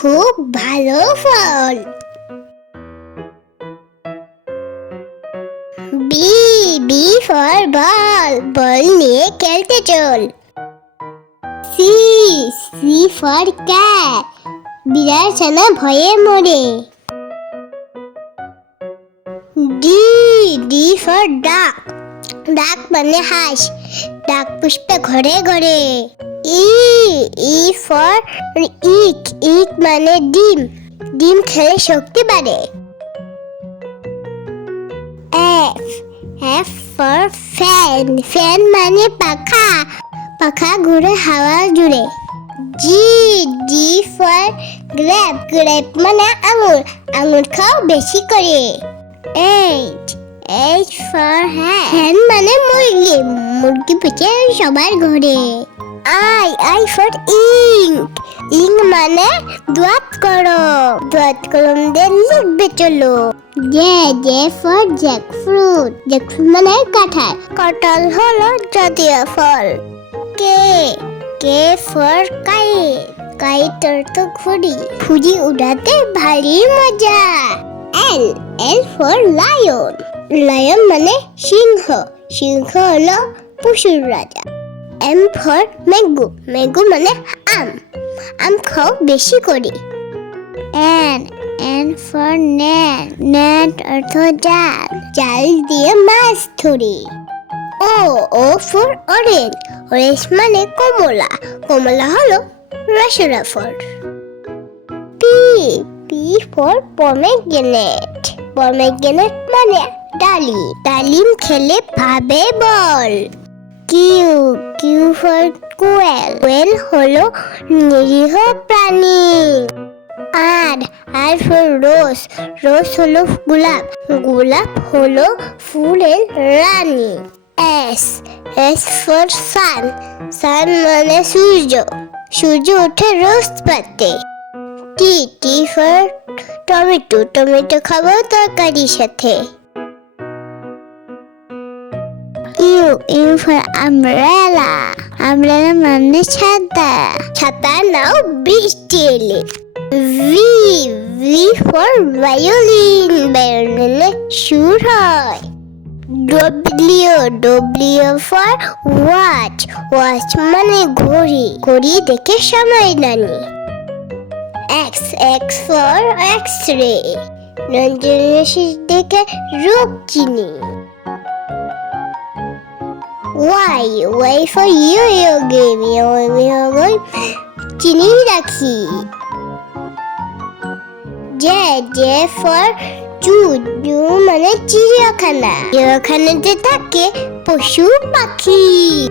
খুব ভালো ফল। B B for ball, বল নিয়ে খেলতে চল। সি সি ফর ক্যাট, বিড়াল ছানা ভয়ে মরে। ডি ডি ফর ডাক, ডাক মানে হাঁস, ডাক পুষ্পে ঘরে ঘরে। ই ই ফর ইক, ইক মানে ডিম, ডিম খেলে শক্তি বাড়ে। F F for fan, fan মানে পাখা, পাখা ঘুরে হাওয়া জুড়ে। জি জি ফর গ্রেপ, গ্রেপ মানে আঙুর, আঙুর খাও বেশি করে। এইচ এইচ ফর হ্যান, হ্যান মানে মুরগি, মুরগি পিঠে সবার ঘরে। I I for ink, ink মানে দোয়াত করো, দোয়াত কলম দিয়ে লিখবে চলো। J J for jackfruit, jackfruit মানে কাঁঠাল, কাঁঠাল হলো জাতীয় ফল। কে কে ফর কাইট, কাইট অর্থ ঘুড়ি, ঘুড়ি উড়াতে ভারী মজা। এল এল ফর লায়ন, লায়ন মানে সিংহ, সিংহ হলো পশুর রাজা। এম ফর ম্যাঙ্গো, ম্যাঙ্গো মানে আম, আম খাও বেশি করে। N N for net, net অর্থ জাল, জাল দিয়ে মাছ ধরি। ও ও ফর অরেঞ্জ, অরেঞ্জ মানে কমলা, কমলা হলো রসরা ফল। পি পি ফর পমেগ্রেনেট, পমেগ্রেনেট মানে ডালিম, ডালিম খেলে ভাবে বল। কিউ কিউ ফর কোয়েল, কোয়েল হলো নিরীহ প্রাণী। আর আর ফর রোজ, রোজ হলো গোলাপ, গোলাপ হলো ফুলের রানী। S S for sun, sun মানে সূর্য, সূর্য ওঠে রোজ পাতে। T T for tomato, tomato খাবো তরকারির সাথে। U U for umbrella, umbrella মানে ছাতা, ছাতা নাও বৃষ্টি এলে। ভি ভি ফর ভায়োলিন, ভায়োলিনে সুর হয়। W W for watch, watch মানে ঘড়ি, ঘড়ি দেখে সময় জানি। এক্স এক্স ফর এক্স-রে, রঞ্জনরশ্মি দেখে রোগ চিনি। Y Y for yo game, yo game চিনি রাখি। জে জে ফর জু, জু মানে চিড়িয়াখানা, চিড়িয়াখানাতে থাকে পশু পাখি।